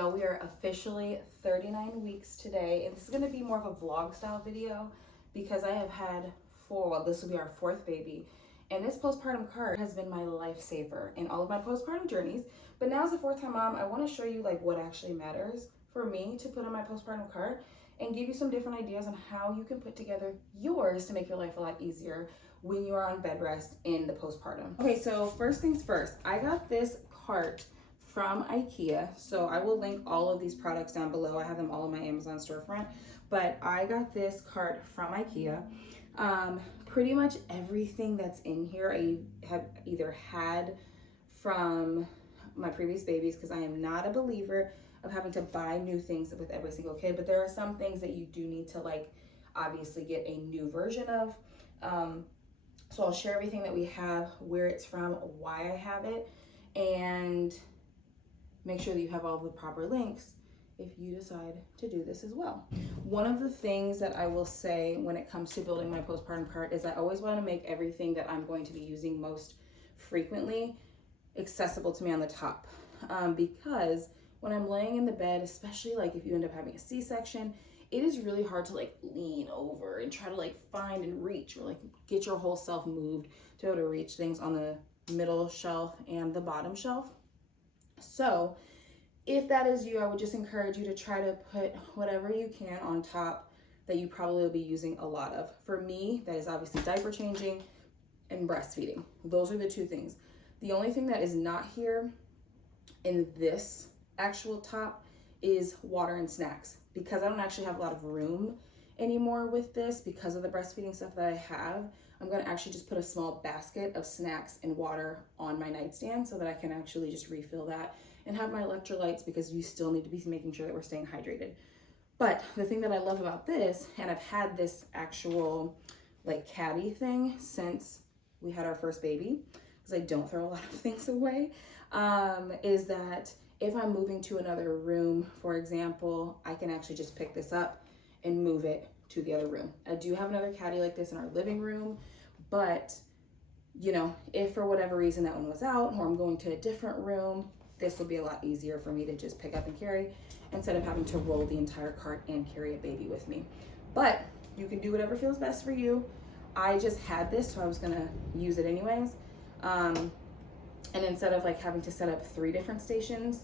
y'all, we are officially 39 weeks today, and this is going to be more of a vlog style video because I have had this will be our fourth baby, and this postpartum cart has been my lifesaver in all of my postpartum journeys. But now as a fourth-time mom, I want to show you like what actually matters for me to put on my postpartum cart and give you some different ideas on how you can put together yours to make your life a lot easier when you are on bed rest in the postpartum. Okay, so first things first, I got this cart from IKEA. So I will link all of these products down below. I have them all in my Amazon storefront, but I got this cart from IKEA. Pretty much everything that's in here I have either had from my previous babies, because I am not a believer of having to buy new things with every single kid, but there are some things that you do need to like obviously get a new version of. So I'll share everything that we have, where it's from, why I have it, and make sure that you have all the proper links if you decide to do this as well. One of the things that I will say when it comes to building my postpartum cart is I always want to make everything that I'm going to be using most frequently accessible to me on the top, because when I'm laying in the bed, especially like if you end up having a C-section, it is really hard to like lean over and try to like find and reach or like get your whole self moved to be able to reach things on the middle shelf and the bottom shelf. So if that is you, I would just encourage you to try to put whatever you can on top that you probably will be using a lot of. For me, that is obviously diaper changing and breastfeeding. Those are the two things. The only thing that is not here in this actual top is water and snacks, because I don't actually have a lot of room anymore with this because of the breastfeeding stuff that I have. I'm going to actually just put a small basket of snacks and water on my nightstand so that I can actually just refill that and have my electrolytes, because you still need to be making sure that we're staying hydrated. But the thing that I love about this, and I've had this actual like caddy thing since we had our first baby, because I don't throw a lot of things away, is that if I'm moving to another room, for example, I can actually just pick this up and move it to the other room. I do have another caddy like this in our living room, but you know, if for whatever reason that one was out or I'm going to a different room, this will be a lot easier for me to just pick up and carry instead of having to roll the entire cart and carry a baby with me. But you can do whatever feels best for you. I just had this, so I was gonna use it anyways. And instead of like having to set up 3 different stations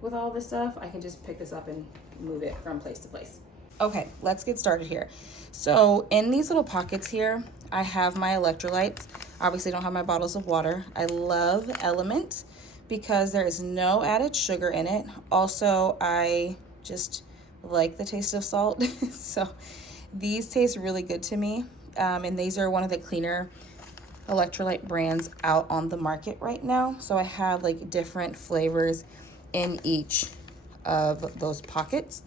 with all this stuff, I can just pick this up and move it from place to place. Okay, let's get started here. So in these little pockets here, I have my electrolytes. Obviously don't have my bottles of water. I love Element because there is no added sugar in it. Also, I just like the taste of salt. So these taste really good to me. And these are one of the cleaner electrolyte brands out on the market right now. So I have like different flavors in each of those pockets.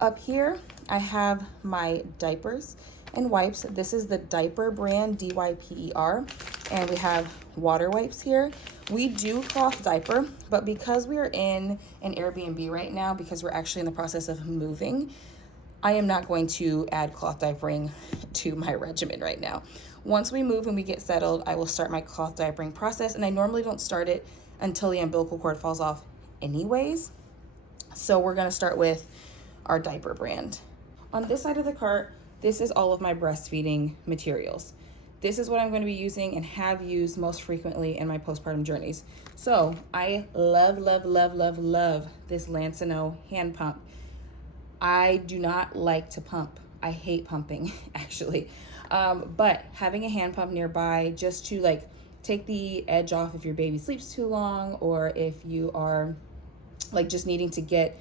Up here, I have my diapers and wipes. This is the diaper brand, DYPER, and we have water wipes here. We do cloth diaper, but because we are in an Airbnb right now, because we're actually in the process of moving, I am not going to add cloth diapering to my regimen right now. Once we move and we get settled, I will start my cloth diapering process, and I normally don't start it until the umbilical cord falls off anyways. So we're gonna start with our diaper brand. On this side of the cart, this is all of my breastfeeding materials. This is what I'm going to be using and have used most frequently in my postpartum journeys. So I love, love, love, love, love this Lancino hand pump. I do not like to pump. I hate pumping actually. But having a hand pump nearby just to like take the edge off if your baby sleeps too long, or if you are like just needing to get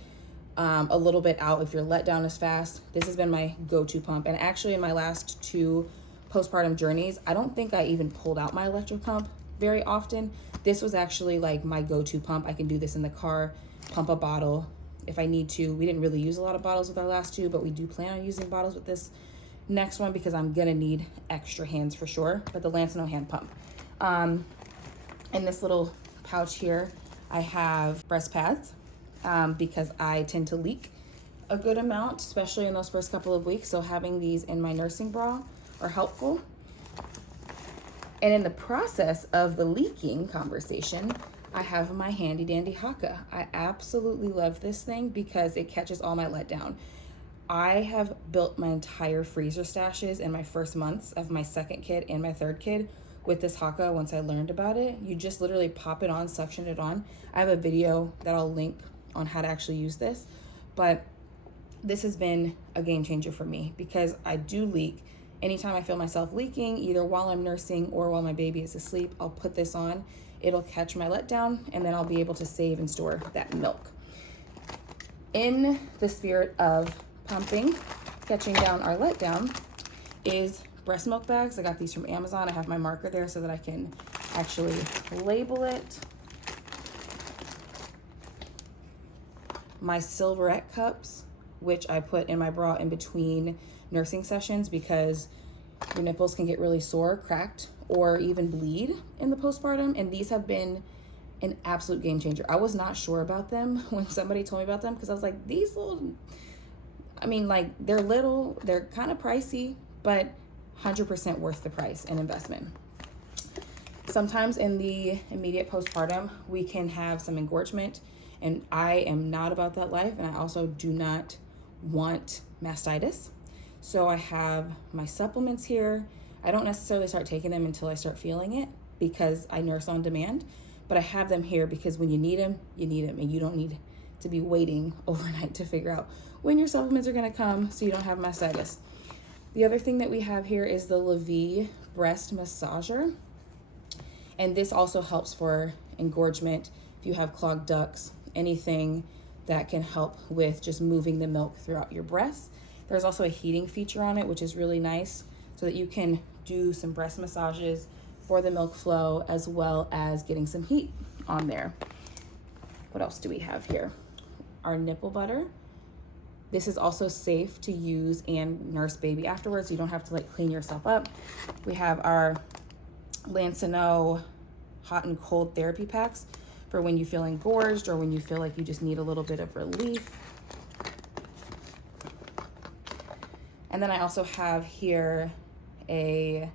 a little bit out if your letdown is fast. This has been my go-to pump. And actually in my last 2 postpartum journeys, I don't think I even pulled out my electric pump very often. This was actually like my go-to pump. I can do this in the car, pump a bottle if I need to. We didn't really use a lot of bottles with our last 2, but we do plan on using bottles with this next one because I'm gonna need extra hands for sure. But the Lancino hand pump. In this little pouch here, I have breast pads because I tend to leak a good amount, especially in those first couple of weeks. So having these in my nursing bra are helpful. And in the process of the leaking conversation, I have my handy dandy Haka. I absolutely love this thing because it catches all my letdown. I have built my entire freezer stashes in my first months of my second kid and my third kid with this Haka. Once I learned about it, you just literally pop it on, suction it on. I have a video that I'll link on how to actually use this, but this has been a game changer for me because I do leak. Anytime I feel myself leaking, either while I'm nursing or while my baby is asleep, I'll put this on. It'll catch my letdown, and then I'll be able to save and store that milk. In the spirit of pumping, catching down our letdown, is breast milk bags. I got these from Amazon. I have my marker there so that I can actually label it. My Silverette cups, which I put in my bra in between nursing sessions because your nipples can get really sore, cracked, or even bleed in the postpartum. And these have been an absolute game changer. I was not sure about them when somebody told me about them because I was like, these little, I mean, like they're little, they're kind of pricey, but 100% worth the price and investment. Sometimes in the immediate postpartum, we can have some engorgement, and I am not about that life, and I also do not want mastitis. So I have my supplements here. I don't necessarily start taking them until I start feeling it because I nurse on demand, but I have them here because when you need them, and you don't need to be waiting overnight to figure out when your supplements are gonna come so you don't have mastitis. The other thing that we have here is the Levy breast massager. And this also helps for engorgement, if you have clogged ducts, anything that can help with just moving the milk throughout your breasts. There's also a heating feature on it, which is really nice so that you can do some breast massages for the milk flow as well as getting some heat on there. What else do we have here? Our nipple butter. This is also safe to use and nurse baby afterwards. You don't have to like clean yourself up. We have our Lancino hot and cold therapy packs for when you feel engorged or when you feel like you just need a little bit of relief. And then I also have here a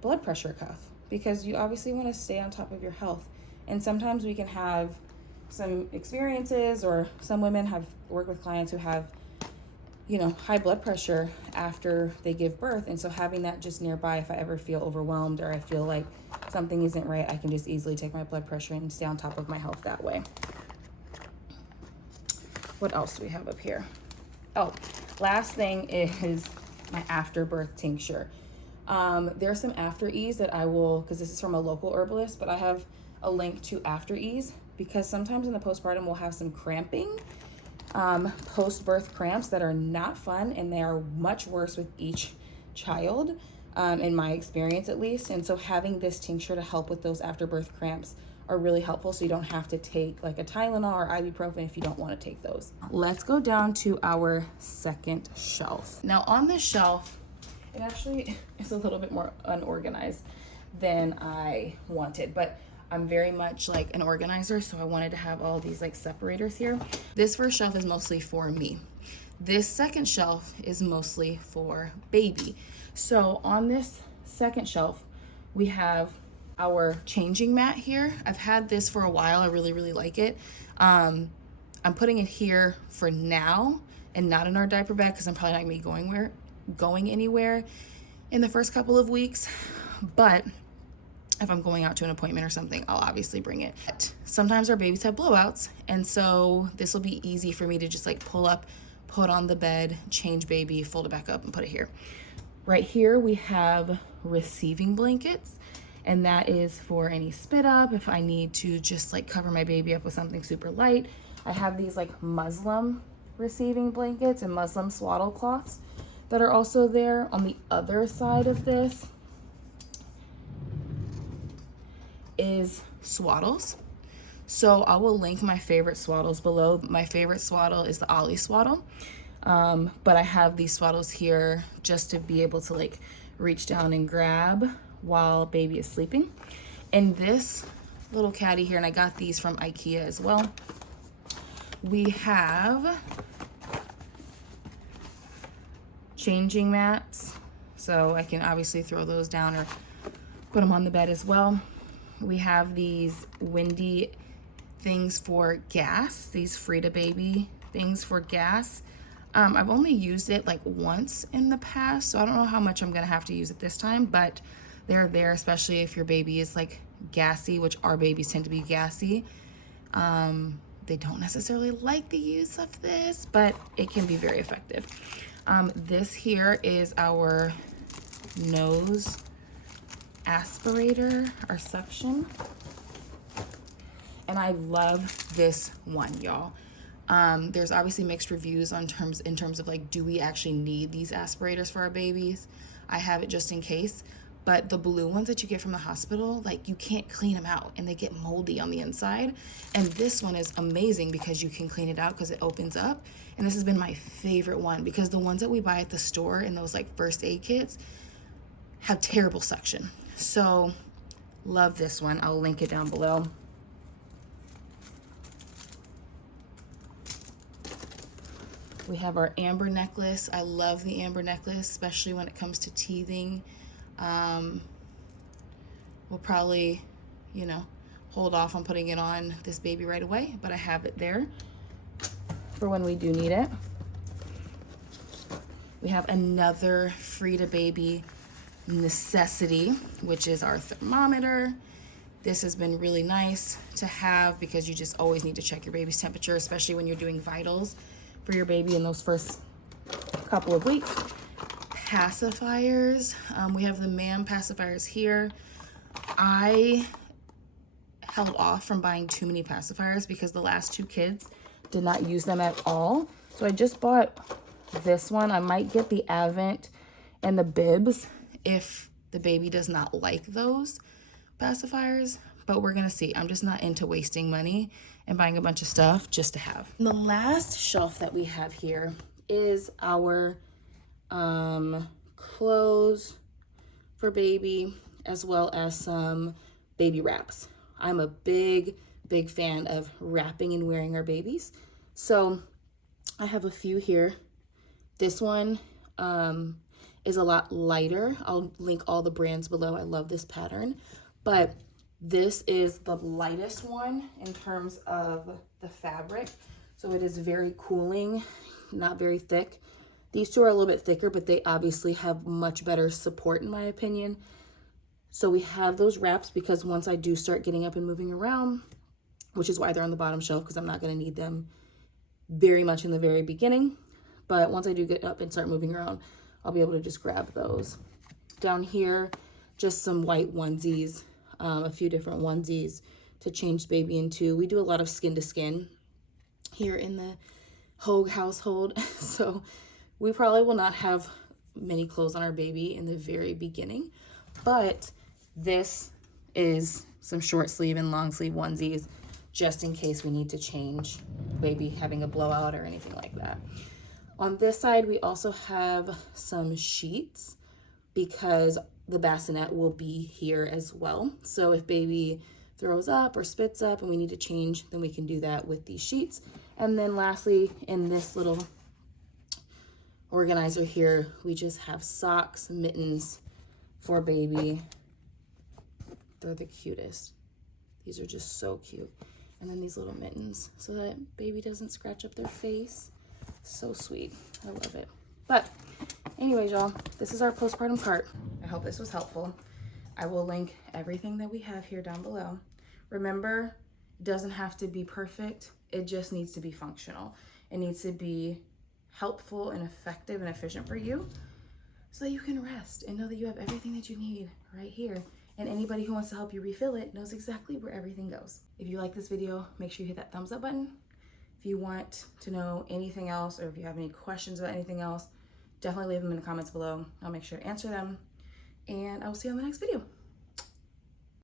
blood pressure cuff because you obviously want to stay on top of your health. And sometimes we can have some experiences, or some women have worked with clients who have, you know, high blood pressure after they give birth. And so having that just nearby, if I ever feel overwhelmed or I feel like something isn't right, I can just easily take my blood pressure and stay on top of my health that way. What else do we have up here? Oh, last thing is my afterbirth tincture. There's some After Ease that I will, because this is from a local herbalist, but I have a link to After Ease because sometimes in the postpartum we'll have some cramping, post-birth cramps that are not fun, and they are much worse with each child, in my experience at least. And so having this tincture to help with those afterbirth cramps are really helpful, so you don't have to take like a Tylenol or ibuprofen if you don't want to take those. Let's go down to our second shelf. Now on this shelf, it actually is a little bit more unorganized than I wanted, but I'm very much like an organizer, so I wanted to have all these like separators here. This first shelf is mostly for me. This second shelf is mostly for baby. So on this second shelf, we have our changing mat here. I've had this for a while. I really, really like it. I'm putting it here for now and not in our diaper bag because I'm probably not gonna be going anywhere in the first couple of weeks. But if I'm going out to an appointment or something, I'll obviously bring it. Sometimes our babies have blowouts, and so this will be easy for me to just like pull up, put on the bed, change baby, fold it back up and put it here. Right here we have receiving blankets, and that is for any spit up, if I need to just like cover my baby up with something super light. I have these like Muslim receiving blankets and Muslim swaddle cloths that are also there. On the other side of this is swaddles. So I will link my favorite swaddles below. My favorite swaddle is the Ollie swaddle. But I have these swaddles here just to be able to like reach down and grab while baby is sleeping. And this little caddy here, and I got these from IKEA as well, we have changing mats, so I can obviously throw those down or put them on the bed as well. We have these windy things for gas, these Frida Baby things for gas. I've only used it like once in the past, so I don't know how much I'm gonna have to use it this time, but they're there, especially if your baby is like gassy, which our babies tend to be gassy. They don't necessarily like the use of this, but it can be very effective. This here is our nose aspirator, our suction. And I love this one, y'all. There's obviously mixed reviews in terms of like, do we actually need these aspirators for our babies? I have it just in case, but the blue ones that you get from the hospital, like you can't clean them out and they get moldy on the inside. And this one is amazing because you can clean it out because it opens up. And this has been my favorite one because the ones that we buy at the store in those like first aid kits have terrible suction. So love this one. I'll link it down below. We have our amber necklace. I love the amber necklace, especially when it comes to teething. We'll probably, you know, hold off on putting it on this baby right away, but I have it there for when we do need it. We have another Frida Baby necessity, which is our thermometer. This has been really nice to have because you just always need to check your baby's temperature, especially when you're doing vitals for your baby in those first couple of weeks. Pacifiers. We have the MAM pacifiers here. I held off from buying too many pacifiers because the last two kids did not use them at all. So I just bought this one. I might get the Advent and the bibs if the baby does not like those pacifiers, but we're gonna see. I'm just not into wasting money and buying a bunch of stuff just to have. And the last shelf that we have here is our clothes for baby, as well as some baby wraps. I'm a big fan of wrapping and wearing our babies. So I have a few here. This one is a lot lighter. I'll link all the brands below. I love this pattern, but this is the lightest one in terms of the fabric. So it is very cooling, not very thick. These two are a little bit thicker, but they obviously have much better support in my opinion. So we have those wraps because once I do start getting up and moving around, which is why they're on the bottom shelf because I'm not gonna need them very much in the very beginning. But once I do get up and start moving around, I'll be able to just grab those. Down here, just some white onesies, a few different onesies to change baby into. We do a lot of skin to skin here in the Hogue household. So we probably will not have many clothes on our baby in the very beginning, but this is some short sleeve and long sleeve onesies just in case we need to change baby having a blowout or anything like that. On this side, we also have some sheets because the bassinet will be here as well. So if baby throws up or spits up and we need to change, then we can do that with these sheets. And then lastly, in this little organizer here, we just have socks, mittens for baby. They're the cutest. These are just so cute. And then these little mittens so that baby doesn't scratch up their face. So sweet. I love it. But anyways, y'all, this is our postpartum cart. I hope this was helpful. I will link everything that we have here down below. Remember, it doesn't have to be perfect. It just needs to be functional. It needs to be helpful and effective and efficient for you so that you can rest and know that you have everything that you need right here. And anybody who wants to help you refill it knows exactly where everything goes. If you like this video, make sure you hit that thumbs up button. If you want to know anything else or if you have any questions about anything else, definitely leave them in the comments below. I'll make sure to answer them. And I will see you on the next video.